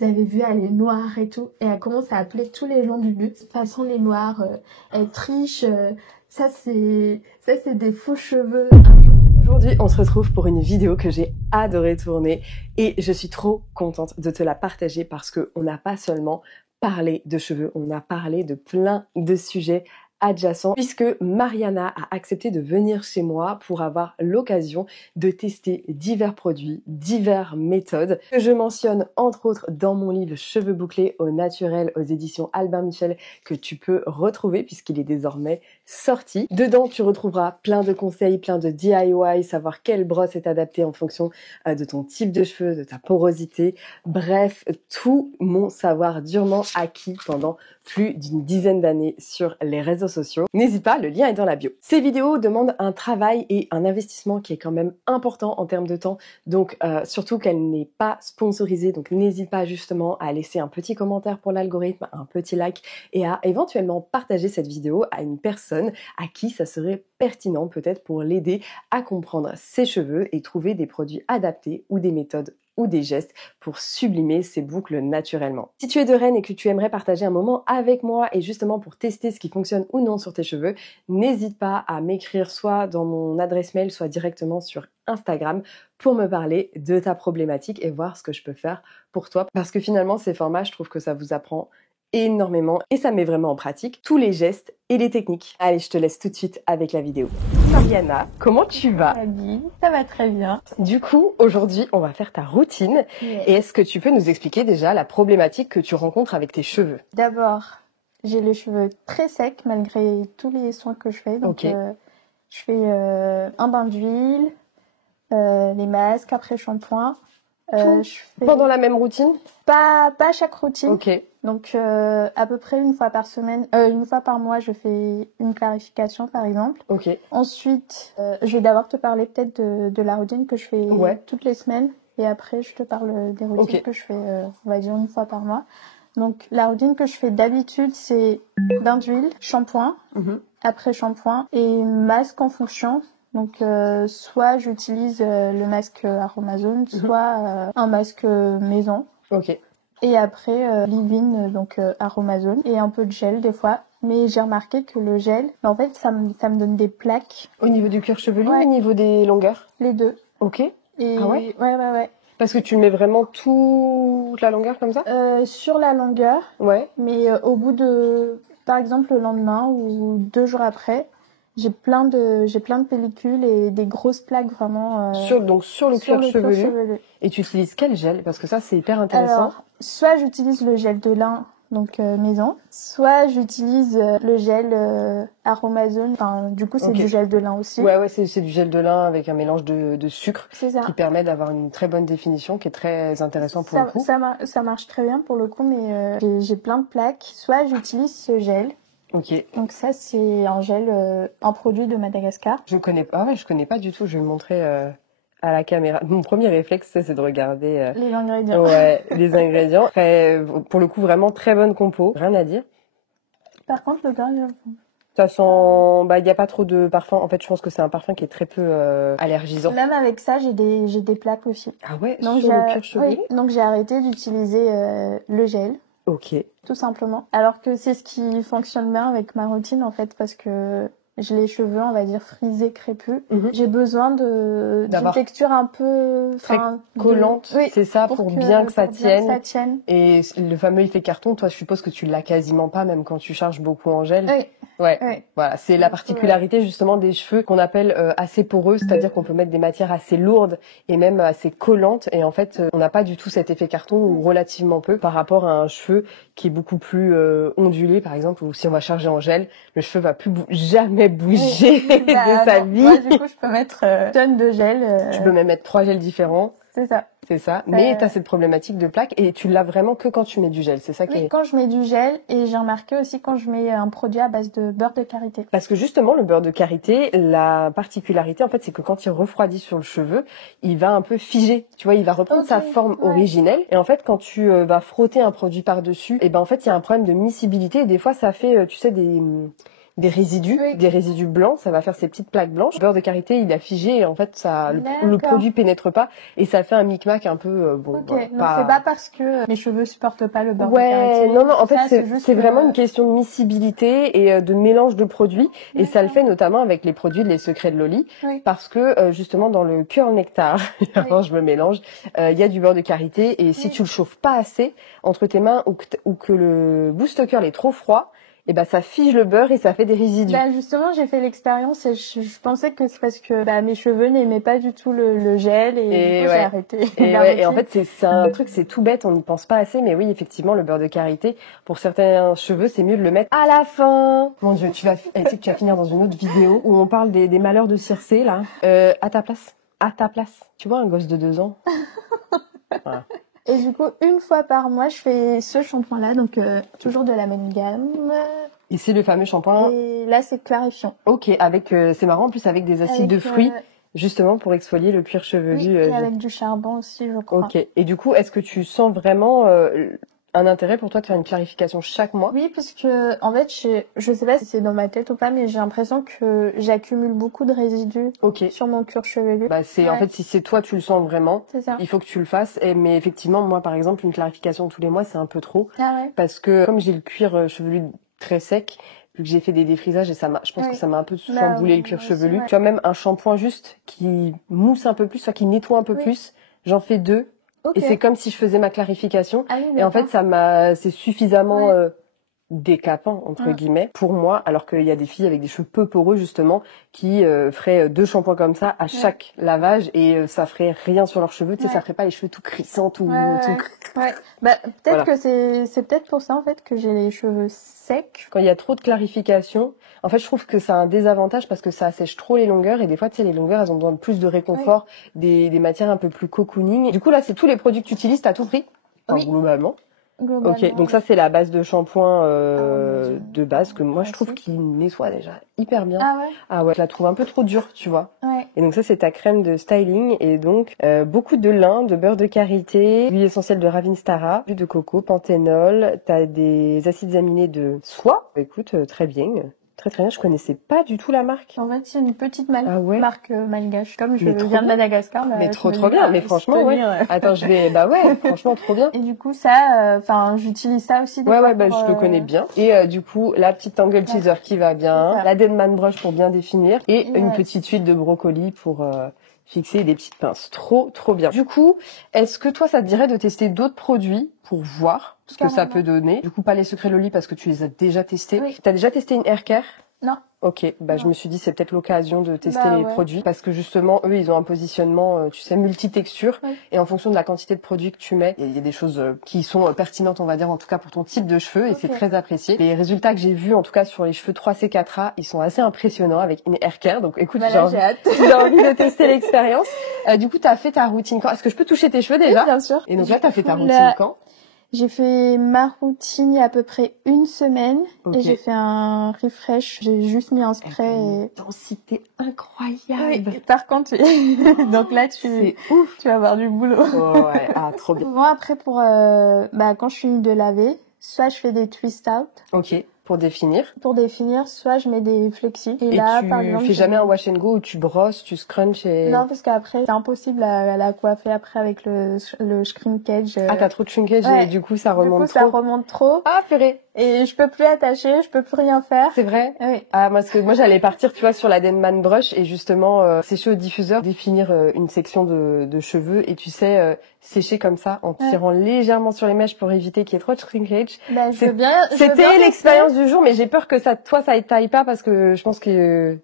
Vous avez vu, elle est noire et tout. Et elle commence à appeler tous les gens du luxe. De toute façon, les noirs, elles trichent. Ça, c'est des faux cheveux. Aujourd'hui, on se retrouve pour une vidéo que j'ai adoré tourner et je suis trop contente de te la partager parce qu'on n'a pas seulement parlé de cheveux, on a parlé de plein de sujets adjacents puisque Mariana a accepté de venir chez moi pour avoir l'occasion de tester divers produits, diverses méthodes que je mentionne entre autres dans mon livre Cheveux bouclés au naturel aux éditions Albin Michel que tu peux retrouver puisqu'il est désormais sorti. Dedans, tu retrouveras plein de conseils, plein de DIY, savoir quelle brosse est adaptée en fonction de ton type de cheveux, de ta porosité. Bref, tout mon savoir durement acquis pendant plus d'une dizaine d'années sur les réseaux sociaux. N'hésite pas, le lien est dans la bio. Ces vidéos demandent un travail et un investissement qui est quand même important en termes de temps, donc surtout qu'elle n'est pas sponsorisée, donc n'hésite pas justement à laisser un petit commentaire pour l'algorithme, un petit like et à éventuellement partager cette vidéo à une personne à qui ça serait pertinent peut-être pour l'aider à comprendre ses cheveux et trouver des produits adaptés ou des méthodes ou des gestes pour sublimer ses boucles naturellement. Si tu es de Rennes et que tu aimerais partager un moment avec moi et justement pour tester ce qui fonctionne ou non sur tes cheveux, n'hésite pas à m'écrire soit dans mon adresse mail, soit directement sur Instagram pour me parler de ta problématique et voir ce que je peux faire pour toi. Parce que finalement, ces formats, je trouve que ça vous apprend énormément et ça met vraiment en pratique tous les gestes et les techniques. Allez, je te laisse tout de suite avec la vidéo. Mariana, comment tu vas? Salut, ça va très bien. Du coup, aujourd'hui, on va faire ta routine. Yeah. Et est-ce que tu peux nous expliquer déjà la problématique que tu rencontres avec tes cheveux? D'abord, j'ai les cheveux très secs malgré tous les soins que je fais. Donc, Ok. je fais un bain d'huile, les masques, après shampoing. Je fais Pendant la même routine? pas chaque routine. Ok. Donc, à peu près une fois par semaine, une fois par mois, je fais une clarification, par exemple. Ok. Ensuite, je vais d'abord te parler peut-être de la routine que je fais Ouais. toutes les semaines. Et après, je te parle des routines Ok. que je fais, on va dire, une fois par mois. Donc, la routine que je fais d'habitude, c'est bain d'huile, shampoing, après shampoing et masque en fonction. Donc, soit j'utilise le masque Aromazone, soit un masque maison. Ok. Et après, leave-in, donc Aromazone, et un peu de gel des fois. Mais j'ai remarqué que le gel, en fait, ça me donne des plaques. Au niveau du cuir chevelu Ouais. ou au niveau des longueurs? Les deux. Ok. Et Ah ouais? Ouais. Parce que tu le mets vraiment toute la longueur comme ça? Sur la longueur, Ouais. mais au bout de, par exemple, le lendemain ou 2 jours après, j'ai plein de pellicules et des grosses plaques vraiment Donc sur le cuir chevelu. Et tu utilises quel gel? Parce que ça, c'est hyper intéressant. Alors, soit j'utilise le gel de lin, donc maison, soit j'utilise le gel Aromazone. Enfin, du coup, c'est Ok. du gel de lin aussi. Ouais, c'est du gel de lin avec un mélange de sucre C'est ça. qui permet d'avoir une très bonne définition, qui est très intéressant pour le coup. Ça marche très bien pour le coup, mais j'ai plein de plaques. Soit j'utilise ce gel. Ok. Donc ça, c'est un gel, un produit de Madagascar. Je connais pas. Ouais, je connais pas du tout. Je vais le montrer à la caméra. Mon premier réflexe, c'est de regarder Les ingrédients. ouais, les ingrédients. Après, pour le coup, vraiment très bonne compo. Rien à dire. Par contre, le gars, Ça sent, bah, il y a pas trop de parfum. En fait, je pense que c'est un parfum qui est très peu allergisant. même avec ça, j'ai des plaques aussi. Ah ouais, Donc sur le cuir chevelu. oui, donc j'ai arrêté d'utiliser le gel. Ok. Tout simplement. Alors que c'est ce qui fonctionne bien avec ma routine en fait, parce que j'ai les cheveux, on va dire, frisés, crépus. J'ai besoin d'une texture un peu très collante, oui, c'est ça, pour bien que ça tienne. Et le fameux effet carton, toi, je suppose que tu l'as quasiment pas, même quand tu charges beaucoup en gel. Oui. Ouais. Oui. Voilà, c'est la particularité justement des cheveux qu'on appelle assez poreux, c'est-à-dire qu'on peut mettre des matières assez lourdes et même assez collantes. Et en fait, on n'a pas du tout cet effet carton ou relativement peu par rapport à un cheveu qui est beaucoup plus ondulé, par exemple, ou si on va charger en gel, le cheveu va plus jamais bouger de sa vie. Moi, du coup, je peux mettre tonnes de gel. Tu peux même mettre 3 gels différents. C'est ça. C'est ça. Mais tu as cette problématique de plaques et tu l'as vraiment que quand tu mets du gel. C'est ça qui est... quand je mets du gel et j'ai remarqué aussi quand je mets un produit à base de beurre de karité. Parce que justement, le beurre de karité, la particularité, en fait, c'est que quand il refroidit sur le cheveu, il va un peu figer. Tu vois, il va reprendre sa forme originelle. Et en fait, quand tu vas frotter un produit par-dessus, et ben en fait, il y a un problème de miscibilité. Et des fois, ça fait, tu sais, des résidus, Oui. des résidus blancs, ça va faire ces petites plaques blanches. Le beurre de karité, il a figé et en fait le produit pénètre pas et ça fait un micmac un peu bon. Ok, donc c'est pas parce que mes cheveux supportent pas le beurre de Ouais, karité. non, en fait c'est que... vraiment une question de miscibilité et de mélange de produits et ça le fait notamment avec les produits de Les Secrets de Loli parce que justement dans le curl nectar, avant je me mélange, il y a du beurre de karité et si tu le chauffes pas assez entre tes mains ou que le boost curl est trop froid, et ben ça fige le beurre et ça fait des résidus. Bah justement, j'ai fait l'expérience et je pensais que c'est parce que mes cheveux n'aimaient pas du tout le gel et du coup, j'ai arrêté. Et en fait, c'est un truc, c'est tout bête, on n'y pense pas assez, mais oui, effectivement, le beurre de karité, pour certains cheveux, c'est mieux de le mettre à la fin. Mon Dieu, tu vas finir dans une autre vidéo où on parle des malheurs de Circé, là. À ta place. Tu vois, un gosse de 2 ans. Voilà. Et du coup, une fois par mois, je fais ce shampoing-là, donc toujours de la même gamme. Et c'est le fameux shampoing. Et là, c'est clarifiant. Ok, c'est marrant en plus avec des acides de fruits, justement pour exfolier le cuir chevelu. Oui, et avec du charbon aussi, je crois. Ok, et du coup, est-ce que tu sens vraiment un intérêt pour toi de faire une clarification chaque mois? Oui, parce que en fait, je sais pas si c'est dans ma tête ou pas, mais j'ai l'impression que j'accumule beaucoup de résidus sur mon cuir chevelu. Bah en fait, si c'est toi, tu le sens vraiment, il faut que tu le fasses. Mais effectivement, moi, par exemple, une clarification tous les mois, c'est un peu trop. Parce que comme j'ai le cuir chevelu très sec, vu que j'ai fait des défrisages et je pense que ça m'a un peu chamboulé le cuir chevelu. Tu vois, même un shampoing juste qui mousse un peu plus, soit qui nettoie un peu plus, j'en fais 2. Et c'est comme si je faisais ma clarification. Et en fait, c'est suffisamment décapant, entre guillemets, pour moi, alors qu'il y a des filles avec des cheveux peu poreux, justement, qui feraient 2 shampoings comme ça à chaque lavage et ça ferait rien sur leurs cheveux. Tu sais, ça ferait pas les cheveux tout crissants, tout... Bah, peut-être que c'est peut-être pour ça, en fait, que j'ai les cheveux secs. Quand il y a trop de clarification, en fait, je trouve que ça a un désavantage parce que ça assèche trop les longueurs et des fois, tu sais, les longueurs, elles ont besoin de plus de réconfort, des matières un peu plus cocooning. Du coup, là, c'est tous les produits que tu utilises, t'as tout pris? Enfin, globalement. Ok, donc ça c'est la base de shampoing de base que moi je trouve qu'il nettoie déjà hyper bien. Ah ouais, je la trouve un peu trop dure, tu vois. Et donc ça c'est ta crème de styling et donc beaucoup de lin, de beurre de karité, huile essentielle de Ravinstara, huile de coco, panthénol, t'as des acides aminés de soie. Écoute, très bien. Très bien, je connaissais pas du tout la marque. En fait, c'est une petite marque malgache. Comme je viens de Madagascar. Mais trop bien, mais franchement, Attends, franchement, trop bien. Et du coup, ça, j'utilise ça aussi. Je le connais bien. Et du coup, la petite tangle teaser qui va bien, la Deadman brush pour bien définir, et une petite huile de brocoli pour fixer des petites pinces. Trop bien. Du coup, est-ce que toi, ça te dirait de tester d'autres produits pour voir ce que ça peut donner? Du coup, pas les Secrets Loli parce que tu les as déjà testés. T'as déjà testé une hair care? Non. Ok, je me suis dit c'est peut-être l'occasion de tester les produits parce que justement eux ils ont un positionnement tu sais multi-texture et en fonction de la quantité de produits que tu mets, il y a des choses qui sont pertinentes on va dire en tout cas pour ton type de cheveux et c'est très apprécié. Les résultats que j'ai vus en tout cas sur les cheveux 3C4A, ils sont assez impressionnants avec une hair care donc écoute j'ai envie de tester l'expérience. Du coup t'as fait ta routine quand? Est-ce que je peux toucher tes cheveux déjà? Oui, bien sûr. Et donc là t'as fait ta routine quand? J'ai fait ma routine il y a à peu près 1 semaine et j'ai fait un refresh. J'ai juste mis un spray. Une densité incroyable. Oui, par contre, donc là c'est ouf. Tu vas avoir du boulot. Trop bien. Souvent après quand je finis de laver, soit je fais des twist out. Ok. Pour définir, soit je mets des flexis. Et là, par exemple, tu fais jamais un wash and go où tu brosses, tu scrunches et... Non, parce qu'après, c'est impossible à la coiffer après avec le shrinkage. Ah, t'as trop de shrinkage et du coup, ça remonte trop. Ça remonte trop. Ah, purée. Et je peux plus attacher, je peux plus rien faire. C'est vrai? Oui. Ah, moi j'allais partir, tu vois, sur la Denman brush et justement, sécher au diffuseur, définir une section de cheveux et tu sais, sécher comme ça en tirant légèrement sur les mèches pour éviter qu'il y ait trop de shrinkage. C'était l'expérience du jour, mais j'ai peur que ça t'aille pas parce que je pense que...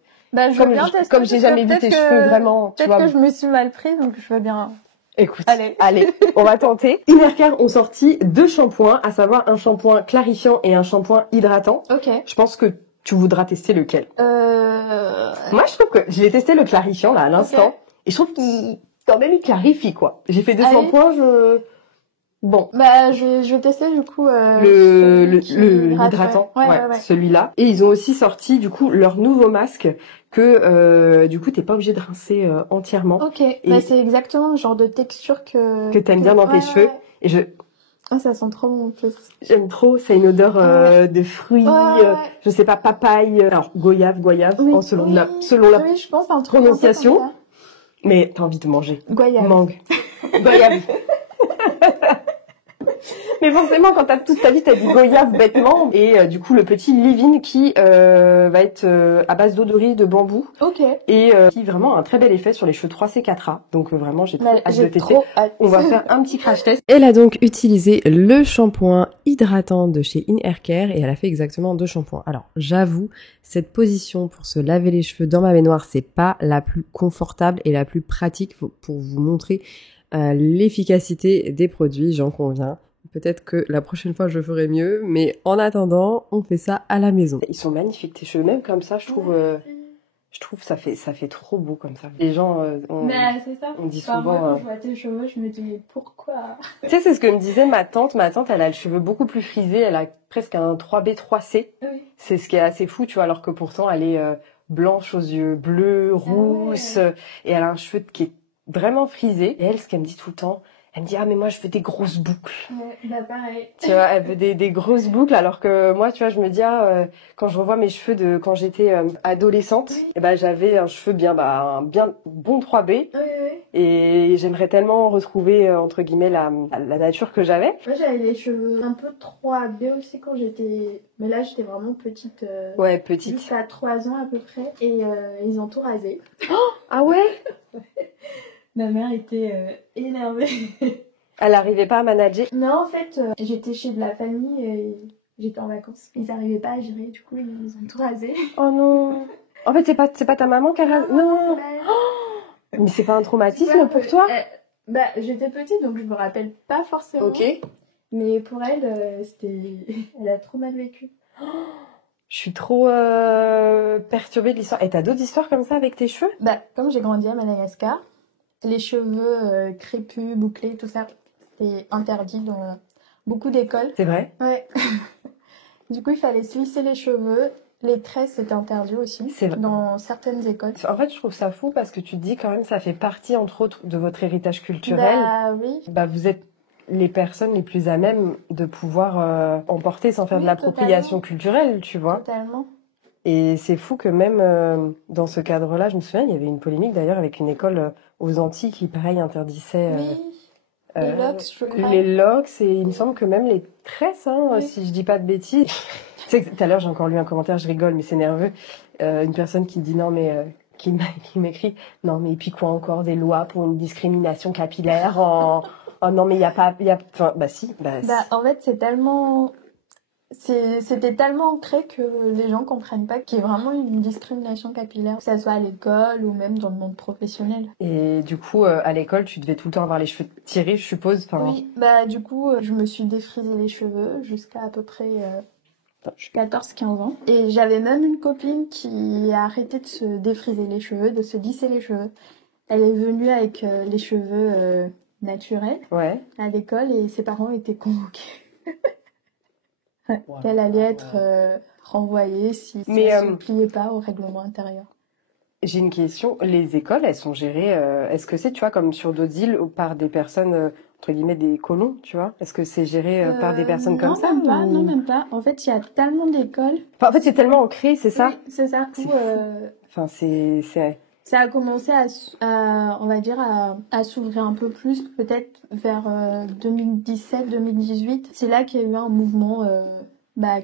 comme j'ai jamais vu tes cheveux vraiment, tu vois. Peut-être que je me suis mal prise, donc je veux bien... Écoute, allez, on va tenter. Une hair care ont sorti 2 shampoings, à savoir un shampoing clarifiant et un shampoing hydratant. Ok. Je pense que tu voudras tester lequel. Moi, je trouve que j'ai testé le clarifiant là à l'instant et je trouve qu'il quand même il clarifie quoi. J'ai fait 2 shampoings, Bon. Je vais tester du coup l'hydratant, celui-là. Et ils ont aussi sorti du coup leur nouveau masque que du coup t'es pas obligé de rincer entièrement. Ok. C'est exactement le genre de texture que t'aimes bien dans tes cheveux. Et Oh, ça sent trop bon en plus. J'aime trop, c'est une odeur de fruits, je sais pas, papaye, alors goyave, Oui, selon oui. selon la Oui, je pense un truc prononciation. un peu comme ça. Mais t'as envie de manger. Goyave. Mangue. Goyave. Mais forcément, quand t'as toute ta vie, t'as dit goyave bêtement. Et du coup, le petit leave-in qui va être à base d'eau de riz de bambou. Ok. Et qui vraiment a un très bel effet sur les cheveux 3C4A. Donc vraiment, j'ai trop hâte de tester. Trop hâte. On va faire un petit crash test. Elle a donc utilisé le shampoing hydratant de chez In Hair Care et elle a fait exactement 2 shampoings. Alors, j'avoue, cette position pour se laver les cheveux dans ma baignoire, c'est pas la plus confortable et la plus pratique pour vous montrer l'efficacité des produits, j'en conviens. Peut-être que la prochaine fois je ferai mieux, mais en attendant, on fait ça à la maison. Ils sont magnifiques tes cheveux, même comme ça, je trouve ça fait trop beau comme ça. Les gens c'est ça. on dit Enfin, souvent moi, quand je vois tes cheveux, je me dis mais pourquoi? Tu sais, c'est ce que me disait ma tante. Ma tante, elle a le cheveu beaucoup plus frisé, elle a presque un 3B 3C. Oui. C'est ce qui est assez fou, tu vois, alors que pourtant elle est blanche aux yeux bleus, rousse et elle a un cheveu qui est vraiment frisé. Et elle, ce qu'elle me dit tout le temps, elle me dit, ah, mais moi, je veux des grosses boucles. Ouais, bah pareil. Tu vois, elle veut des grosses boucles, alors que moi, tu vois, je me dis, quand je revois mes cheveux de quand j'étais adolescente, et ben, j'avais un cheveu un bien bon 3B. Oui. Et j'aimerais tellement retrouver, entre guillemets, la nature que j'avais. Moi, j'avais les cheveux un peu 3B aussi quand j'étais... Mais là, j'étais vraiment petite. Ouais, petite. Jusqu'à 3 ans à peu près. Et ils ont tout rasé. Ah ouais? Ma mère était énervée. Elle n'arrivait pas à manager. Non, en fait, j'étais chez de la famille et j'étais en vacances. Ils n'arrivaient pas à gérer, du coup, ils ont tout rasé. Oh non. En fait, c'est pas ta maman qui a rasé. Non. Mais c'est pas un traumatisme pour toi? Bah, j'étais petite, donc je me rappelle pas forcément. Ok. Mais pour elle, elle a trop mal vécu. Je suis trop perturbée de l'histoire. Et t'as d'autres histoires comme ça avec tes cheveux? Bah, comme j'ai grandi à Madagascar, les cheveux crépus, bouclés, tout ça, c'était interdit dans beaucoup d'écoles. C'est vrai? Ouais. Du coup, il fallait se lisser les cheveux. Les tresses, c'était interdit aussi dans certaines écoles. En fait, je trouve ça fou parce que tu te dis quand même ça fait partie, entre autres, de votre héritage culturel. Bah oui. Bah, vous êtes les personnes les plus à même de pouvoir emporter sans faire de l'appropriation culturelle, tu vois. Totalement. Et c'est fou que même dans ce cadre-là, je me souviens, il y avait une polémique d'ailleurs avec une école aux Antilles qui, pareil, interdissait les locks et il me semble que même les tresses, si je dis pas de bêtises. Tu sais que tout à l'heure, j'ai encore lu un commentaire, je rigole, mais c'est nerveux. Une personne qui dit non, mais qui m'écrit non, mais et puis quoi encore des lois pour une discrimination capillaire en oh non, mais il y a pas, enfin bah si. En fait, c'était tellement ancré que les gens comprennent pas qu'il y ait vraiment une discrimination capillaire, que ça soit à l'école ou même dans le monde professionnel. Et du coup, à l'école, tu devais tout le temps avoir les cheveux tirés, je suppose. Oui, du coup, je me suis défrisé les cheveux jusqu'à peu près 14-15 ans. Et j'avais même une copine qui a arrêté de se défriser les cheveux, de se lisser les cheveux. Elle est venue avec les cheveux naturels à l'école et ses parents étaient convoqués. Elle allait être renvoyée si ça ne se pliait pas au règlement intérieur. J'ai une question. Les écoles, elles sont gérées, est-ce que c'est, tu vois, comme sur d'autres îles, par des personnes, entre guillemets, des colons, tu vois? Est-ce que c'est géré par des personnes comme ça? Non, même pas. En fait, il y a tellement d'écoles. Enfin, en fait, c'est tellement ancré, c'est ça? Oui, c'est ça. Enfin, ça a commencé on va dire, à s'ouvrir un peu plus, peut-être vers 2017-2018. C'est là qu'il y a eu un mouvement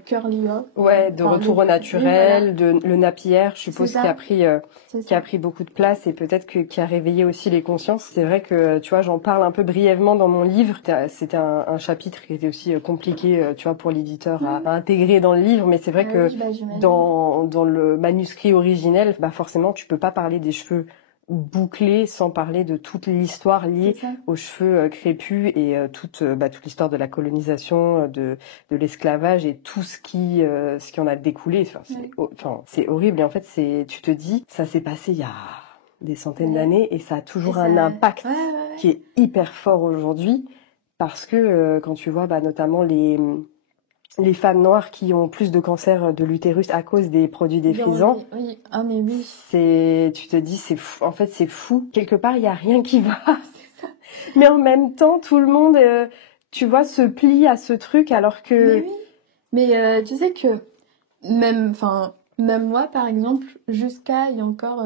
curly up. Ouais, de retour au naturel, le nappy-hair, je suppose, qui a pris beaucoup de place et peut-être qui a réveillé aussi les consciences. C'est vrai que, tu vois, j'en parle un peu brièvement dans mon livre. C'était un chapitre qui était aussi compliqué, tu vois, pour l'éditeur à intégrer dans le livre, mais c'est vrai que dans le manuscrit originel, forcément, tu peux pas parler des cheveux bouclés sans parler de toute l'histoire liée aux cheveux crépus et toute l'histoire de la colonisation, de l'esclavage et tout ce qui en a découlé. C'est horrible et en fait tu te dis ça s'est passé il y a des centaines d'années et ça a toujours un impact qui est hyper fort aujourd'hui parce que quand tu vois notamment les femmes noires qui ont plus de cancer de l'utérus à cause des produits défrisants. Oui. Ah, mais oui. Tu te dis, c'est fou. En fait, c'est fou. Quelque part, il y a rien qui va. C'est ça. Mais en même temps, tout le monde, tu vois, ce pli à ce truc, alors que... Mais oui. Mais tu sais que même moi, par exemple, jusqu'à il y a encore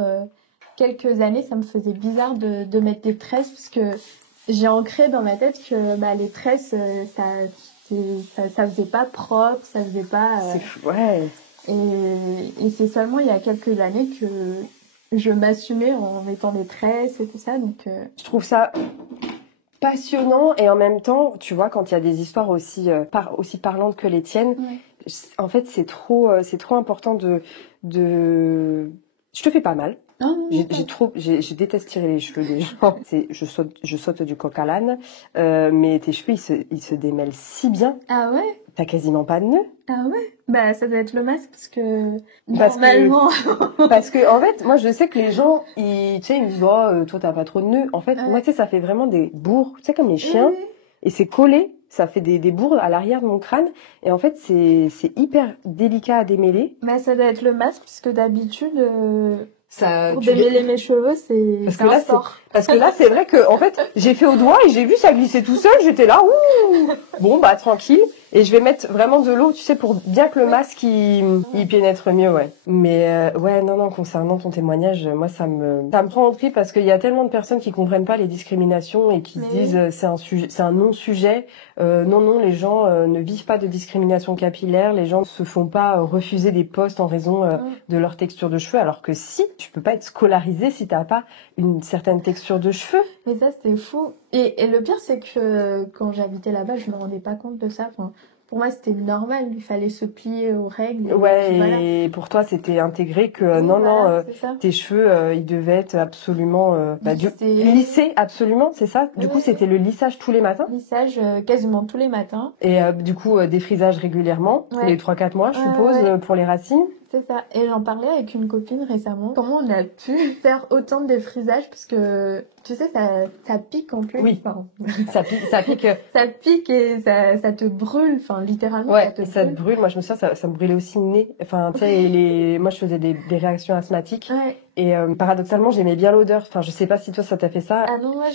quelques années, ça me faisait bizarre de mettre des tresses parce que j'ai ancré dans ma tête que les tresses, ça faisait pas propre, ça faisait pas... C'est fou, ouais. Et c'est seulement il y a quelques années que je m'assumais en mettant des tresses et tout ça, donc... Je trouve ça passionnant et en même temps, tu vois, quand il y a des histoires aussi parlantes que les tiennes, en fait, c'est trop important de... Je te fais pas mal. Je déteste tirer les cheveux des gens. Je saute du coq à l'âne, mais tes cheveux, ils se démêlent si bien. Ah ouais? T'as quasiment pas de nœuds. Ah ouais? Bah, ça doit être le masque parce que normalement... Parce que, en fait, moi, je sais que les gens, ils me disent, oh, toi, t'as pas trop de nœuds. En fait, moi, tu sais, ça fait vraiment des bourres, tu sais, comme les chiens. Et c'est collé. Ça fait des bourres à l'arrière de mon crâne. Et en fait, c'est hyper délicat à démêler. Bah, ça doit être le masque parce que d'habitude... pour démêler mes cheveux, c'est un sport. Parce que là, c'est vrai que, en fait, j'ai fait au doigt et j'ai vu ça glisser tout seul. J'étais là, ouh! Bon, bah, tranquille. Et je vais mettre vraiment de l'eau, tu sais, pour bien que le masque, il pénètre mieux, ouais. Mais, ouais, non, concernant ton témoignage, moi, ça me prend au trip parce qu'il y a tellement de personnes qui comprennent pas les discriminations et qui se disent, c'est un non-sujet. Non, les gens ne vivent pas de discrimination capillaire. Les gens ne se font pas refuser des postes en raison de leur texture de cheveux. Alors que si, tu peux pas être scolarisé si t'as pas une certaine texture de cheveux. Mais ça, c'était fou. Et le pire, c'est que quand j'habitais là-bas, je me rendais pas compte de ça. Enfin, pour moi, c'était normal. Il fallait se plier aux règles. Et pour toi, c'était intégré que tes cheveux, ils devaient être absolument lissés, absolument, c'est ça? Du coup, c'était le lissage tous les matins? Lissage quasiment tous les matins. Et du coup, défrisage régulièrement, tous les 3-4 mois, je suppose, pour les racines? C'est ça. Et j'en parlais avec une copine récemment. Comment on a pu faire autant de défrisage parce que tu sais ça pique en plus. Oui. Enfin, ça pique. Ça pique et ça te brûle. Enfin littéralement. Ouais. Ça te brûle. Moi je me souviens ça me brûlait aussi le nez. Enfin tu sais moi je faisais des réactions asthmatiques. Ouais. Et paradoxalement j'aimais bien l'odeur. Enfin je sais pas si toi ça t'a fait ça. Ah non moi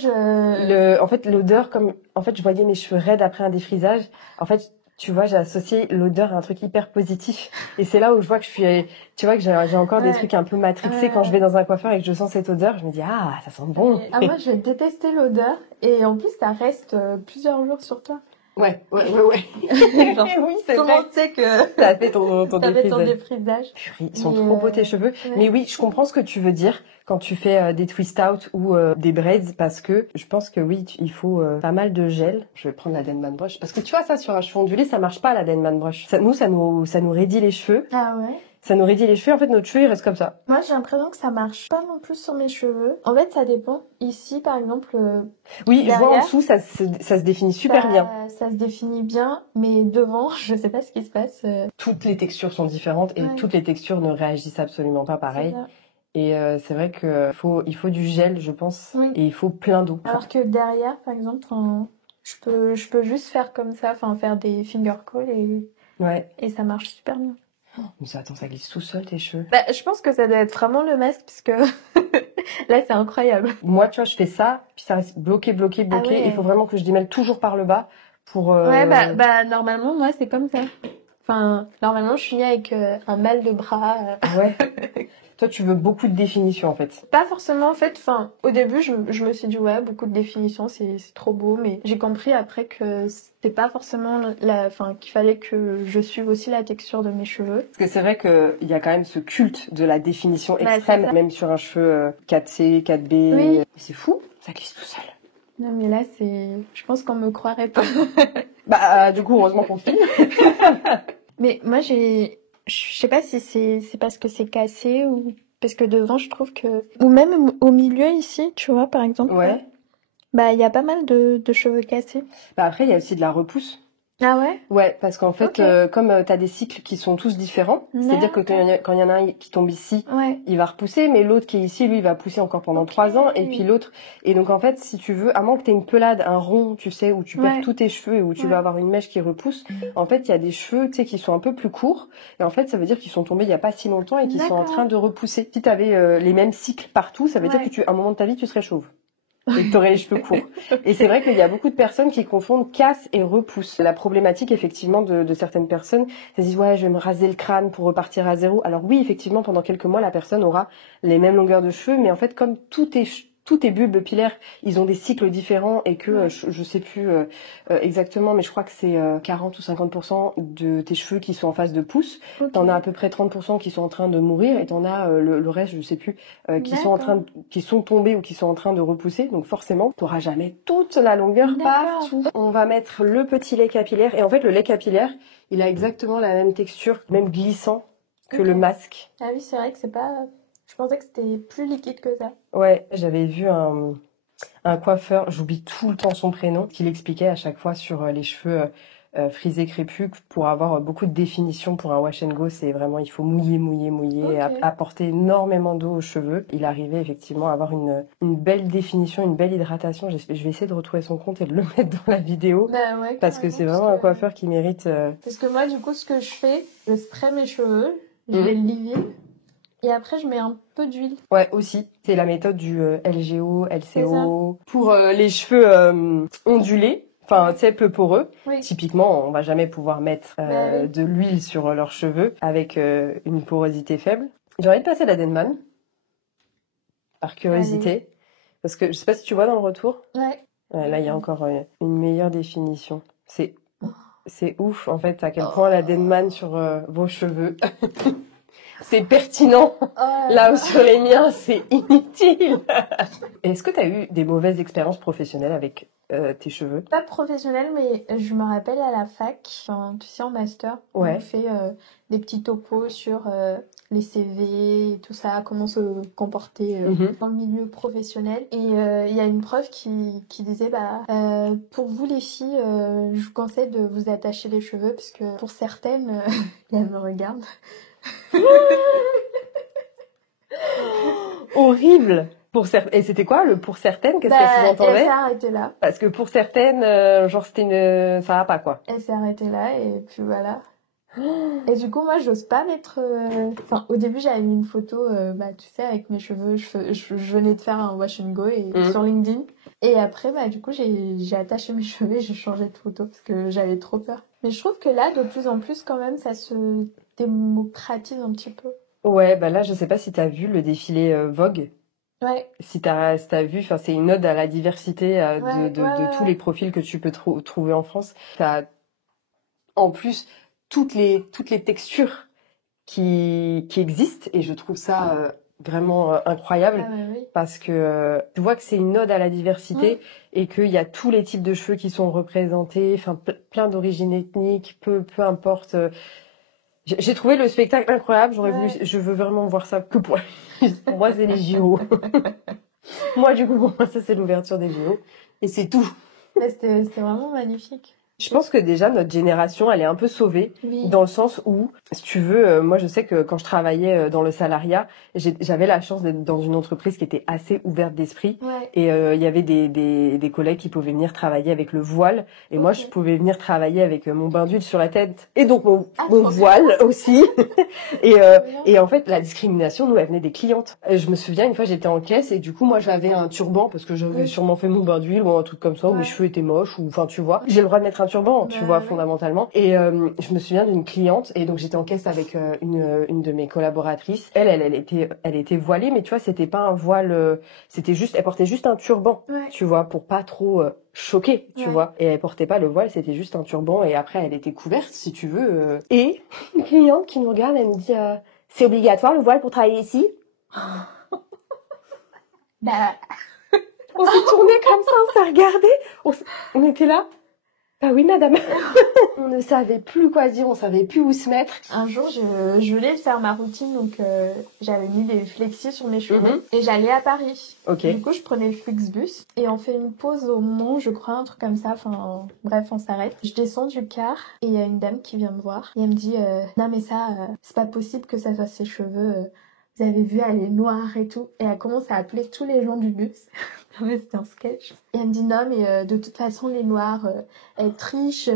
En fait l'odeur je voyais mes cheveux raides après un défrisage. En fait tu vois, j'ai associé l'odeur à un truc hyper positif. Et c'est là où je vois que j'ai encore des trucs un peu matrixés quand je vais dans un coiffeur et que je sens cette odeur. Je me dis, ah, ça sent bon. Ah, moi, je détestais l'odeur. Et en plus, ça reste plusieurs jours sur toi. Ouais. Genre, oui, c'est tout le monde sait que t'as fait ton défrisage. Purée, ils sont trop beaux tes cheveux. Ouais. Mais oui, je comprends ce que tu veux dire quand tu fais des twist out ou des braids parce que je pense que oui, il faut pas mal de gel. Je vais prendre la Denman Brush parce que tu vois ça sur un cheveu ondulé, ça marche pas la Denman Brush. Ça nous raidit les cheveux. Ah ouais. Ça nous raidit les cheveux. En fait, notre cheveu il reste comme ça. Moi, j'ai l'impression que ça marche pas non plus sur mes cheveux. En fait, ça dépend. Ici, par exemple. Oui, derrière, je vois en dessous, ça se définit super bien. Ça se définit bien, mais devant, je sais pas ce qui se passe. Toutes les textures sont différentes et toutes les textures ne réagissent absolument pas pareil. Et c'est vrai que il faut du gel, je pense, et il faut plein d'eau. Alors que derrière, par exemple, je peux juste faire comme ça, faire des finger curls et ça marche super bien. Mais attends, ça glisse tout seul tes cheveux. Bah, je pense que ça doit être vraiment le masque parce que là c'est incroyable. Moi, tu vois, je fais ça, puis ça reste bloqué. Ah ouais. Il faut vraiment que je démêle toujours par le bas pour. Ouais, bah normalement moi c'est comme ça. Enfin, normalement je suis avec un mal de bras. Ouais. Toi, tu veux beaucoup de définition en fait. Pas forcément en fait. Enfin, au début, je me suis dit ouais, beaucoup de définition, c'est trop beau, mais j'ai compris après que c'était pas forcément qu'il fallait que je suive aussi la texture de mes cheveux. Parce que c'est vrai que il y a quand même ce culte de la définition extrême, même sur un cheveu 4C, 4B. Oui. C'est fou, ça glisse tout seul. Non mais là je pense qu'on me croirait pas. Bah du coup, heureusement qu'on filme. Mais moi je sais pas si c'est parce que c'est cassé ou parce que devant je trouve que ou même au milieu ici, tu vois par exemple. Ouais. Bah il y a pas mal de cheveux cassés. Bah après il y a aussi de la repousse. Ah ouais? Ouais, parce qu'en fait, comme t'as des cycles qui sont tous différents, c'est-à-dire que quand il y en a un qui tombe ici, il va repousser, mais l'autre qui est ici, lui, il va pousser encore pendant 3 ans, et puis l'autre. Et donc en fait, si tu veux, à moins que t'aies une pelade, un rond, tu sais, où tu perds tous tes cheveux et où tu vas avoir une mèche qui repousse, en fait, il y a des cheveux, tu sais, qui sont un peu plus courts, et en fait, ça veut dire qu'ils sont tombés il y a pas si longtemps et qu'ils sont en train de repousser. Si t'avais les mêmes cycles partout, ça veut dire que à un moment de ta vie, tu serais chauve. et que t'aurais les cheveux courts. Et c'est vrai qu'il y a beaucoup de personnes qui confondent casse et repousse. La problématique, effectivement, de certaines personnes, elles disent, ouais, je vais me raser le crâne pour repartir à zéro. Alors oui, effectivement, pendant quelques mois, la personne aura les mêmes longueurs de cheveux, mais en fait, comme tous tes bulbes pilaires, ils ont des cycles différents et que je sais plus exactement, mais je crois que c'est 40 ou 50% de tes cheveux qui sont en phase de pousse. Okay. T'en as à peu près 30% qui sont en train de mourir et t'en as le reste, je sais plus, qui sont tombés ou qui sont en train de repousser. Donc forcément, t'auras jamais toute la longueur partout. On va mettre le petit lait capillaire et en fait, le lait capillaire, il a exactement la même texture, même glissant que le masque. Ah oui, c'est vrai que c'est pas... Je pensais que c'était plus liquide que ça. Ouais, j'avais vu un coiffeur, j'oublie tout le temps son prénom, qui l'expliquait à chaque fois sur les cheveux frisés crépus. Pour avoir beaucoup de définition pour un wash and go, c'est vraiment, il faut mouiller, et apporter énormément d'eau aux cheveux. Il arrivait effectivement à avoir une belle définition, une belle hydratation. Je vais essayer de retrouver son compte et de le mettre dans la vidéo. Bah ouais, parce que c'est vraiment un coiffeur qui mérite... Parce que moi, du coup, ce que je fais, je spray mes cheveux, je les livide. Et après, je mets un peu d'huile. Ouais, aussi. C'est la méthode du LGO, LCO. Pour les cheveux ondulés, enfin, tu sais, peu poreux. Oui. Typiquement, on va jamais pouvoir mettre de l'huile sur leurs cheveux avec une porosité faible. J'ai envie de passer la Denman. Par curiosité. Allez. Parce que je sais pas si tu vois dans le retour. Ouais. Là, il y a encore une meilleure définition. C'est ouf, en fait, à quel point la Denman sur vos cheveux... C'est pertinent. Là où sur les miens, c'est inutile. Est-ce que tu as eu des mauvaises expériences professionnelles avec tes cheveux? Pas professionnelles, mais je me rappelle à la fac, enfin, tu sais, en master, on fait des petits topos sur les CV et tout ça, comment se comporter dans le milieu professionnel. Et il y a une prof qui disait, pour vous les filles, je vous conseille de vous attacher les cheveux, parce que pour certaines, et elle me regarde... Horrible. Et c'était quoi le pour certaines? Qu'est-ce qu'elle sous-entendait? Elle s'est arrêtée là. Parce que pour certaines, genre c'était ça va pas quoi. Elle s'est arrêtée là et puis voilà. Et du coup moi j'ose pas mettre. Enfin au début j'avais mis une photo, tu sais avec mes cheveux, je venais de faire un wash and go sur LinkedIn. Et après du coup j'ai attaché mes cheveux et j'ai changé de photo parce que j'avais trop peur. Mais je trouve que là de plus en plus quand même ça se démocratise un petit peu. Ouais, là, je sais pas si t'as vu le défilé Vogue. Ouais. Si t'as vu, enfin, c'est une ode à la diversité de tous les profils que tu peux trouver en France. T'as, en plus, toutes les textures qui existent et je trouve ça vraiment incroyable parce que tu vois que c'est une ode à la diversité et qu'il y a tous les types de cheveux qui sont représentés, enfin, plein d'origines ethniques, peu importe... J'ai trouvé le spectacle incroyable, je veux vraiment voir ça que pour moi, c'est les JO. Moi, du coup, pour moi, ça, c'est l'ouverture des JO. Et c'est tout. C'était vraiment magnifique. Je pense que déjà, notre génération, elle est un peu sauvée, dans le sens où, si tu veux, moi, je sais que quand je travaillais dans le salariat, j'avais la chance d'être dans une entreprise qui était assez ouverte d'esprit. Et il y avait des collègues qui pouvaient venir travailler avec le voile. Et moi, je pouvais venir travailler avec mon bain d'huile sur la tête. Et donc, mon voile aussi. Et en fait, la discrimination, nous, elle venait des clientes. Je me souviens, une fois, j'étais en caisse et du coup, moi, j'avais un turban parce que j'avais sûrement fait mon bain d'huile ou un truc comme ça, où mes cheveux étaient moches ou, enfin, tu vois. J'ai le droit de mettre un turban, tu vois, fondamentalement. Et je me souviens d'une cliente, et donc j'étais en caisse avec une de mes collaboratrices. Elle était voilée, mais tu vois, c'était pas un voile, c'était juste, elle portait juste un turban, tu vois, pour pas trop choquer, tu vois. Et elle portait pas le voile, c'était juste un turban, et après elle était couverte, si tu veux. Et une cliente qui nous regarde, elle nous dit, c'est obligatoire le voile pour travailler ici? On s'est tourné comme ça, on s'est regardé, on était là. Ah oui, madame. On ne savait plus quoi dire, on savait plus où se mettre. Un jour, je voulais faire ma routine, donc j'avais mis des flexis sur mes cheveux et j'allais à Paris. Du coup, je prenais le Flixbus et on fait une pause au Mont, je crois, un truc comme ça. Enfin, bref, on s'arrête. Je descends du car et il y a une dame qui vient me voir et elle me dit non mais ça, c'est pas possible que ça soit ses cheveux. Vous avez vu, elle est noire et tout. Et elle commence à appeler tous les gens du bus. Non mais c'était un sketch. Et elle me dit non mais de toute façon les noirs, elles trichent.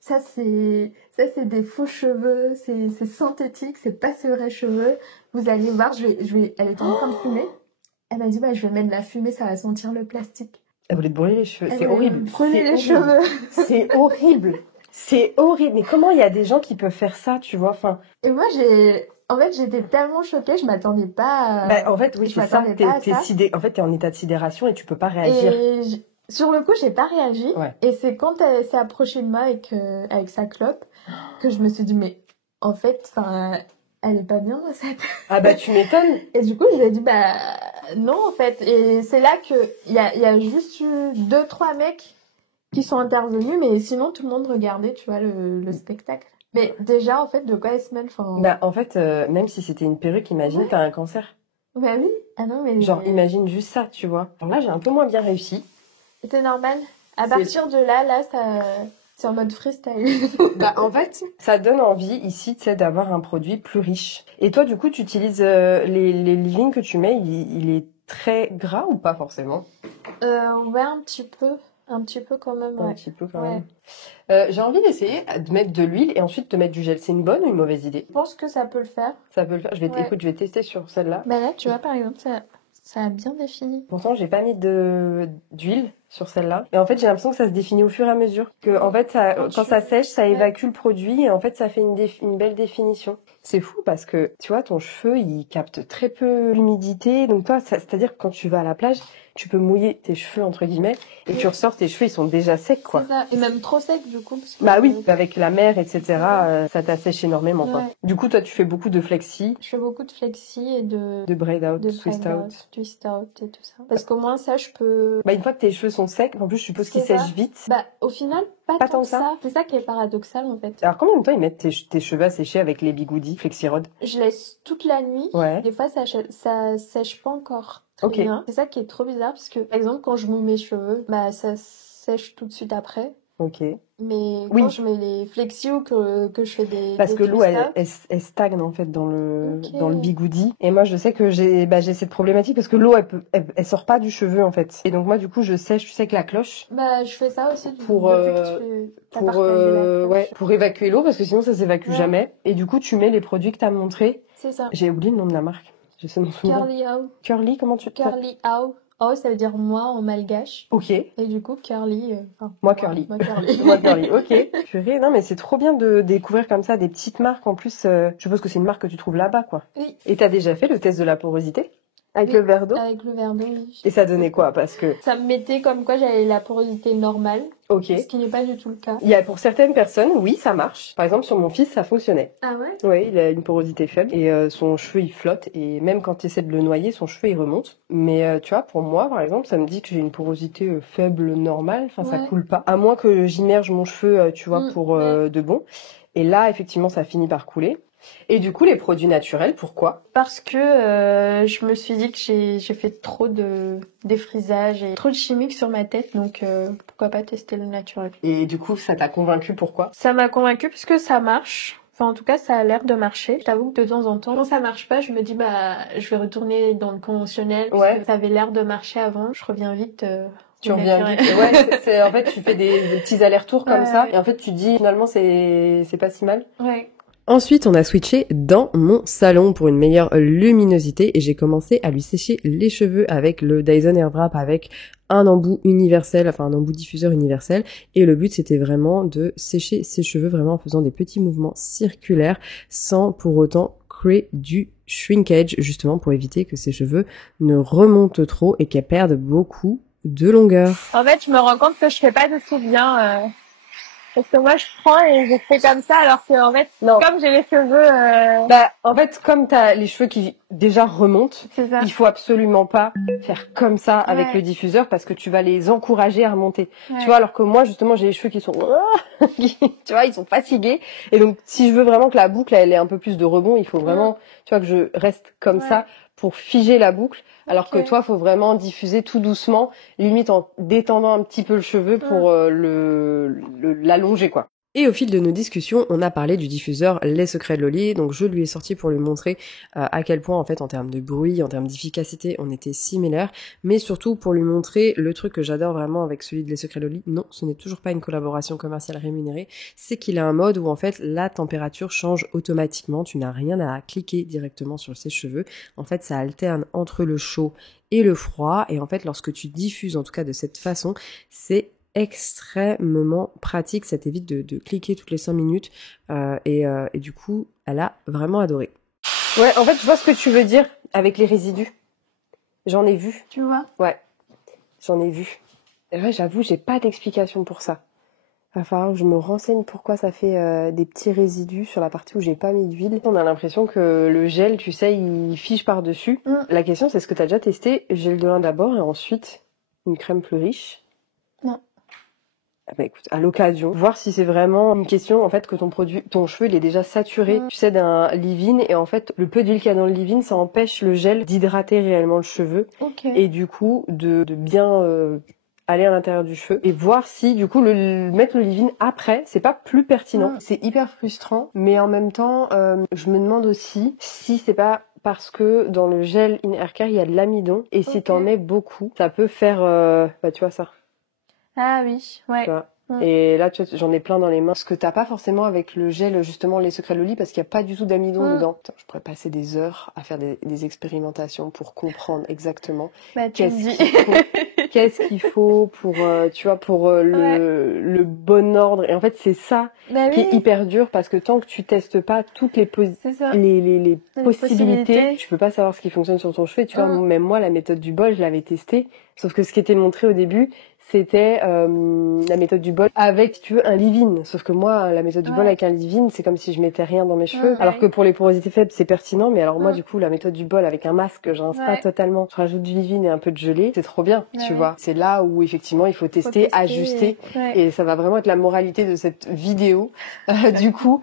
Ça c'est des faux cheveux, c'est synthétique, c'est pas ses vrais cheveux. Vous allez voir, elle est en train de fumer. Elle m'a dit, bah, je vais mettre de la fumée, ça va sentir le plastique. Elle voulait te brûler les cheveux. C'est horrible. Brûler les cheveux. C'est horrible. C'est horrible. Mais comment il y a des gens qui peuvent faire ça, tu vois? Enfin. Et moi, en fait, j'étais tellement choquée, je m'attendais pas. Bah, en fait, oui, c'est ça. En fait, t'es en état de sidération et tu peux pas réagir. Et sur le coup, j'ai pas réagi. Ouais. Et c'est quand elle s'est approchée de moi avec sa clope que je me suis dit, mais en fait, elle est pas bien dans cette. Ah bah, tu m'étonnes. Et du coup, je lui ai dit, bah non, en fait. Et c'est là il y a juste eu 2-3 mecs qui sont intervenus, mais sinon, tout le monde regardait, tu vois, le spectacle. Mais déjà, en fait, de quoi elle se mêle, Bah, en fait, même si c'était une perruque, imagine, t'as un cancer. Bah oui. Ah non, mais... Genre, imagine juste ça, tu vois. Alors là, j'ai un peu moins bien réussi. C'était normal. À partir de là, c'est en mode freestyle. Bah, en fait, ça donne envie, ici, tu sais, d'avoir un produit plus riche. Et toi, du coup, tu utilises les leave-in que tu mets, il est très gras ou pas forcément? Ouais, un petit peu. Un petit peu quand même, ouais. Un petit peu quand même. J'ai envie d'essayer de mettre de l'huile et ensuite de mettre du gel. C'est une bonne ou une mauvaise idée? Je pense que ça peut le faire. Ça peut le faire. Écoute, je vais tester sur celle-là. Bah là, tu vois, par exemple, ça a bien défini. Pourtant, j'ai pas mis d'huile sur celle-là. Et en fait, j'ai l'impression que ça se définit au fur et à mesure. Que, en fait, quand ça sèche, ça évacue le produit et en fait, ça fait une belle définition. C'est fou parce que, tu vois, ton cheveu, il capte très peu l'humidité. Donc toi, c'est-à-dire que quand tu vas à la plage, tu peux mouiller tes cheveux, entre guillemets, et tu ressors, tes cheveux, ils sont déjà secs, quoi. C'est ça. Et même trop secs, du coup. Parce que bah oui, avec la mer, etc., ça t'assèche énormément, quoi. Du coup, toi, tu fais beaucoup de flexi. Je fais beaucoup de flexi et de braid out, twist out. Twist out et tout ça. Parce qu'au moins, ça, je peux... Bah, une fois que tes cheveux sont secs, en plus, je suppose qu'ils sèchent vite. Bah, au final, pas tant que ça. C'est ça qui est paradoxal, en fait. Alors, combien de temps ils mettent tes cheveux à sécher avec les bigoudis FlexiRod? Je laisse toute la nuit. Ouais. Des fois, ça sèche pas encore très bien. C'est ça qui est trop bizarre, parce que, par exemple, quand je mouille mes cheveux, bah, ça sèche tout de suite après. Ok. Mais quand je mets les flexi ou que je fais des... Parce que l'eau, elle stagne, en fait, dans le bigoudi. Et moi, je sais que j'ai cette problématique parce que l'eau, elle sort pas du cheveu, en fait. Et donc, moi, du coup, je sèche, tu sais, avec la cloche. Bah, je fais ça aussi. Pour évacuer l'eau, parce que sinon, ça s'évacue jamais. Et du coup, tu mets les produits que t'as montrés. C'est ça. J'ai oublié le nom de la marque. Je sais m'en souvenir. Curly How. Curly, comment tu... Curly How. Oh, ça veut dire moi en malgache. Ok. Et du coup, Curly... Moi, Curly. Moi, Curly. Moi, Curly, ok. Purée, non, mais c'est trop bien de découvrir comme ça des petites marques. En plus, je suppose que c'est une marque que tu trouves là-bas, quoi. Oui. Et t'as déjà fait le test de la porosité? Avec le verre d'eau? Avec le verre d'eau, oui. Et ça donnait quoi? Parce que... ça me mettait comme quoi j'avais la porosité normale. Ok. Ce qui n'est pas du tout le cas. Il y a pour certaines personnes, oui, ça marche. Par exemple, sur mon fils, ça fonctionnait. Ah ouais? Oui, il a une porosité faible et son cheveu, il flotte. Et même quand tu essaies de le noyer, son cheveu, il remonte. Mais tu vois, pour moi, par exemple, ça me dit que j'ai une porosité faible normale. Enfin, ça coule pas. À moins que j'immerge mon cheveu, tu vois, pour de bon. Et là, effectivement, ça finit par couler. Et du coup, les produits naturels, pourquoi? Parce que je me suis dit que j'ai fait trop de défrisage et trop de chimiques sur ma tête, donc pourquoi pas tester le naturel. Et du coup, ça t'a convaincu, pourquoi? Ça m'a convaincu parce que ça marche. Enfin, en tout cas, ça a l'air de marcher. Je t'avoue que de temps en temps, quand ça marche pas, je me dis, bah, je vais retourner dans le conventionnel. Parce que ça avait l'air de marcher avant. Je reviens vite... Tu reviens vite. Ouais, en fait, tu fais des petits allers-retours comme ça. Et en fait, tu dis, finalement, c'est pas si mal. Ouais. Ensuite, on a switché dans mon salon pour une meilleure luminosité et j'ai commencé à lui sécher les cheveux avec le Dyson Airwrap avec un embout universel, enfin un embout diffuseur universel. Et le but, c'était vraiment de sécher ses cheveux vraiment en faisant des petits mouvements circulaires sans pour autant créer du shrinkage, justement pour éviter que ses cheveux ne remontent trop et qu'elle perde beaucoup de longueur. En fait, je me rends compte que je fais pas du tout bien... Parce que moi, je prends et je fais comme ça, alors que, en fait, comme j'ai les cheveux... Bah, en fait, comme t'as les cheveux qui déjà remontent, il faut absolument pas faire comme ça avec le diffuseur parce que tu vas les encourager à remonter. Tu vois, alors que moi, justement, j'ai les cheveux qui sont... tu vois, ils sont fatigués. Et donc, si je veux vraiment que la boucle, elle ait un peu plus de rebond, il faut vraiment, tu vois, que je reste comme ça pour figer la boucle. Alors que toi, faut vraiment diffuser tout doucement, limite en détendant un petit peu le cheveu pour l'allonger, quoi. Et au fil de nos discussions, on a parlé du diffuseur Les Secrets de Loli, donc je lui ai sorti pour lui montrer à quel point en fait en termes de bruit, en termes d'efficacité, on était similaires, mais surtout pour lui montrer le truc que j'adore vraiment avec celui de Les Secrets de Loli. Non, ce n'est toujours pas une collaboration commerciale rémunérée, c'est qu'il a un mode où en fait la température change automatiquement, tu n'as rien à cliquer directement sur ses cheveux, en fait ça alterne entre le chaud et le froid, et en fait lorsque tu diffuses en tout cas de cette façon, c'est extrêmement pratique, ça t'évite de cliquer toutes les 5 minutes et du coup elle a vraiment adoré. Ouais, en fait je vois ce que tu veux dire avec les résidus, j'en ai vu. Tu vois? Ouais, j'en ai vu. Et ouais, j'avoue, j'ai pas d'explication pour ça. Va falloir que je me renseigne pourquoi ça fait des petits résidus sur la partie où j'ai pas mis d'huile. On a l'impression que le gel, tu sais, il fiche par-dessus. La question c'est, est-ce que t'as déjà testé gel de lin d'abord et ensuite une crème plus riche? Non. Bah écoute, à l'occasion, voir si c'est vraiment une question en fait que ton cheveu il est déjà saturé, tu sais, d'un leave-in, et en fait le peu d'huile qu'il y a dans le leave-in, ça empêche le gel d'hydrater réellement le cheveu, et du coup de bien aller à l'intérieur du cheveu, et voir si du coup mettre le leave-in après, c'est pas plus pertinent. C'est hyper frustrant, mais en même temps, je me demande aussi si c'est pas parce que dans le gel in hair care il y a de l'amidon, et si t'en mets beaucoup, ça peut faire, bah tu vois ça. Ah oui, ouais. Et là, tu vois, j'en ai plein dans les mains. Ce que t'as pas forcément avec le gel, justement, Les Secrets de Loli, parce qu'il n'y a pas du tout d'amidon dedans. Putain, je pourrais passer des heures à faire des expérimentations pour comprendre exactement qu'est-ce qu'il faut pour, tu vois, pour le bon ordre. Et en fait, c'est ça qui est hyper dur, parce que tant que tu testes pas toutes les possibilités, tu peux pas savoir ce qui fonctionne sur ton cheveu. Tu vois, même moi, la méthode du bol, je l'avais testée. Sauf que ce qui était montré au début, c'était la méthode du bol avec, si tu veux, un leave-in. Sauf que moi, la méthode du bol avec un leave-in, c'est comme si je mettais rien dans mes cheveux. Alors que pour les porosités faibles, c'est pertinent. Mais alors moi, du coup, la méthode du bol avec un masque, je rince pas totalement. Je rajoute du leave-in et un peu de gelée. C'est trop bien, tu vois. C'est là où, effectivement, il faut tester, ajuster. Et ça va vraiment être la moralité de cette vidéo. Du coup,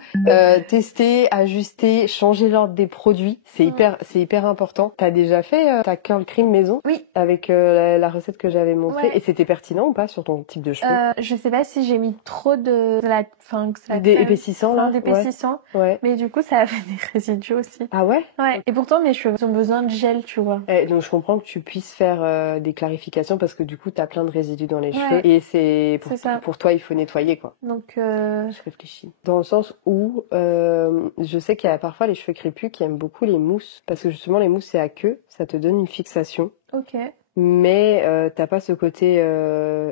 tester, ajuster, changer l'ordre des produits. C'est hyper important. T'as déjà fait ta curl cream maison? Oui. Avec la recette que j'avais montrée. Et c'était pertinent ou pas sur ton type de cheveux? Je sais pas si j'ai mis trop d'épaississant là. D'épaississant. Ouais. Mais du coup, ça a fait des résidus aussi. Ah ouais? Ouais. Et pourtant, mes cheveux ont besoin de gel, tu vois. Donc je comprends que tu puisses faire des clarifications, parce que du coup, t'as plein de résidus dans les cheveux. Et c'est pour toi, il faut nettoyer, quoi. Donc, je réfléchis. Dans le sens où je sais qu'il y a parfois les cheveux crépus qui aiment beaucoup les mousses, parce que justement, les mousses, c'est à queue. Ça te donne une fixation. Ok. Mais t'as pas ce côté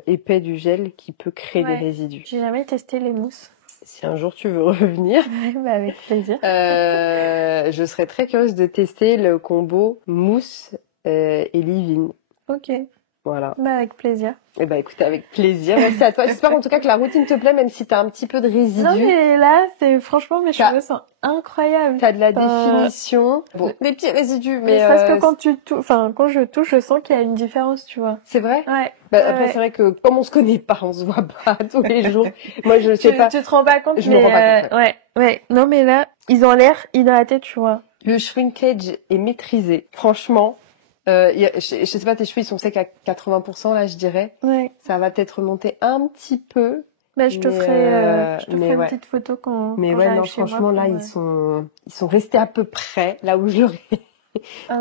épais du gel qui peut créer des résidus. J'ai jamais testé les mousses. Si un jour tu veux revenir, bah avec plaisir. Je serais très curieuse de tester le combo mousse et leave-in. Ok. Voilà. Bah avec plaisir. Eh ben écoute, avec plaisir. Merci à toi. J'espère en tout cas que la routine te plaît, même si t'as un petit peu de résidus. Non mais là, franchement, mes cheveux sont incroyables. T'as de la définition. Bon, des petits résidus, mais parce que quand je touche, je sens qu'il y a une différence, tu vois. C'est vrai? Ouais. Après, c'est vrai que comme on se connaît pas, on se voit pas tous les jours. Moi, je sais pas. Tu te rends pas compte? Je me rends pas compte. Ouais. Non mais là, ils ont l'air hydratés, tu vois. Le shrinkage est maîtrisé. Franchement. Je sais pas, tes cheveux ils sont secs à 80% là, je dirais. Ouais. Ça va peut-être remonter un petit peu. Bah je te ferai une petite photo quand. Mais quand ouais, non, franchement là ils sont restés à peu près là où je l'aurais.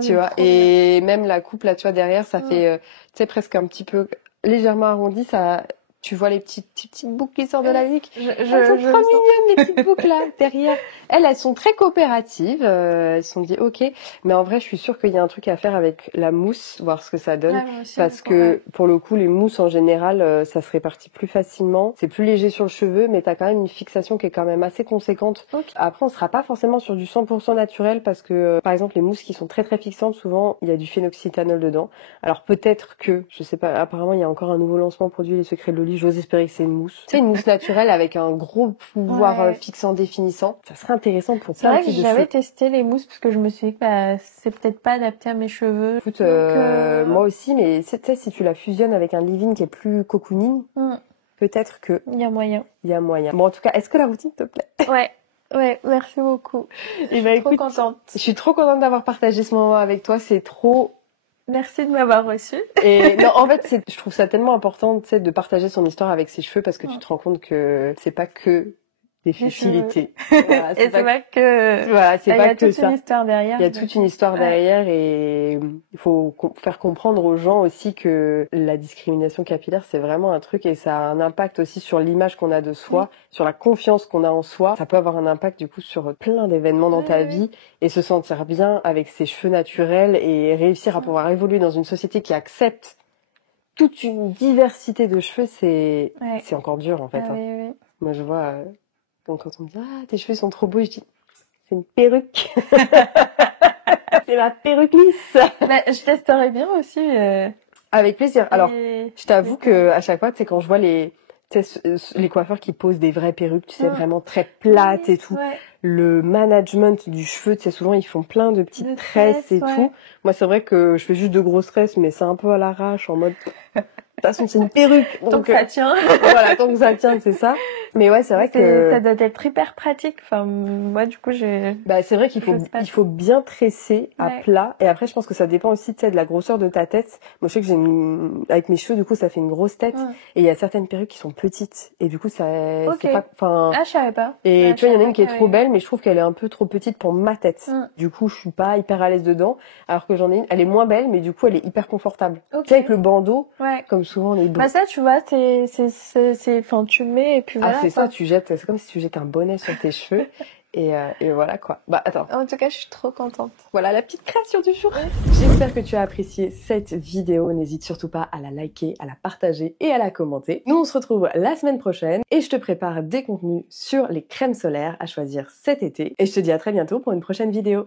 Tu vois. Et même la coupe là, tu vois, derrière, ça fait, tu sais, presque un petit peu légèrement arrondi. Ça, tu vois les petites boucles qui sortent de la nuque. Elles sont trop mignonnes, les petites boucles là derrière. Elles sont très coopératives. Elles se sont dit ok, mais en vrai, je suis sûre qu'il y a un truc à faire avec la mousse, voir ce que ça donne, parce que pour le coup, les mousses en général, ça se répartit plus facilement. C'est plus léger sur le cheveu, mais t'as quand même une fixation qui est quand même assez conséquente. Après, on sera pas forcément sur du 100% naturel, parce que par exemple, les mousses qui sont très très fixantes, souvent il y a du phénoxyéthanol dedans. Alors peut-être que, je sais pas, apparemment il y a encore un nouveau lancement produit Les Secrets de Loli. J'ose espérer que c'est une mousse. C'est une mousse naturelle avec un gros pouvoir fixant, définissant. Ça serait intéressant pour ça. C'est vrai que j'avais testé les mousses parce que je me suis dit que c'est peut-être pas adapté à mes cheveux. Écoute, moi aussi, mais tu sais, si tu la fusionnes avec un leave-in qui est plus cocooning, peut-être que... Il y a moyen. Bon, en tout cas, est-ce que la routine te plaît? Ouais, merci beaucoup. Je suis trop contente. Je suis trop contente d'avoir partagé ce moment avec toi. C'est trop... Merci de m'avoir reçue. Et non, en fait, je trouve ça tellement important, tu sais, de partager son histoire avec ses cheveux, parce que tu te rends compte que c'est pas que des futilités. Voilà, et c'est pas que... Voilà, c'est pas que ça. Il y a toute une histoire derrière. Il y a toute une histoire derrière et il faut faire comprendre aux gens aussi que la discrimination capillaire, c'est vraiment un truc et ça a un impact aussi sur l'image qu'on a de soi, sur la confiance qu'on a en soi. Ça peut avoir un impact du coup sur plein d'événements dans ta vie et se sentir bien avec ses cheveux naturels et réussir à pouvoir évoluer dans une société qui accepte toute une diversité de cheveux, c'est encore dur en fait. Oui. Moi je vois, donc quand on me dit « Ah, tes cheveux sont trop beaux », je dis « C'est une perruque !» C'est ma perruque lisse. Bah, je testerai bien aussi. Avec plaisir. Alors, je t'avoue que à chaque fois, tu sais, quand je vois les coiffeurs qui posent des vraies perruques, tu sais, vraiment très plates et tout, le management du cheveu, tu sais, souvent ils font plein de petites tresses et tout. Moi, c'est vrai que je fais juste de grosses tresses, mais c'est un peu à l'arrache, en mode... De toute façon, c'est une perruque. Tant que ça tient. Voilà, tant que ça tient, c'est ça. Mais ouais, c'est vrai que... Ça doit être hyper pratique. Enfin, moi, du coup, Bah, c'est vrai qu'il faut bien tresser à plat. Et après, je pense que ça dépend aussi, tu sais, de la grosseur de ta tête. Moi, je sais que avec mes cheveux, du coup, ça fait une grosse tête. Et il y a certaines perruques qui sont petites. Et du coup, ça, c'est pas, enfin... Ah, je savais pas. Et tu vois, il y en a une qui est trop belle, mais je trouve qu'elle est un peu trop petite pour ma tête. Du coup, je suis pas hyper à l'aise dedans. Alors que j'en ai une, elle est moins belle, mais du coup, elle est hyper confortable. Tu sais, avec le bandeau, comme souvent, on est bah ça, tu vois, enfin, tu le mets et puis voilà. Ah, c'est ça, c'est comme si tu jettes un bonnet sur tes cheveux. Et voilà, quoi. Bah, attends. En tout cas, je suis trop contente. Voilà la petite création du jour. J'espère que tu as apprécié cette vidéo. N'hésite surtout pas à la liker, à la partager et à la commenter. Nous, on se retrouve la semaine prochaine et je te prépare des contenus sur les crèmes solaires à choisir cet été. Et je te dis à très bientôt pour une prochaine vidéo.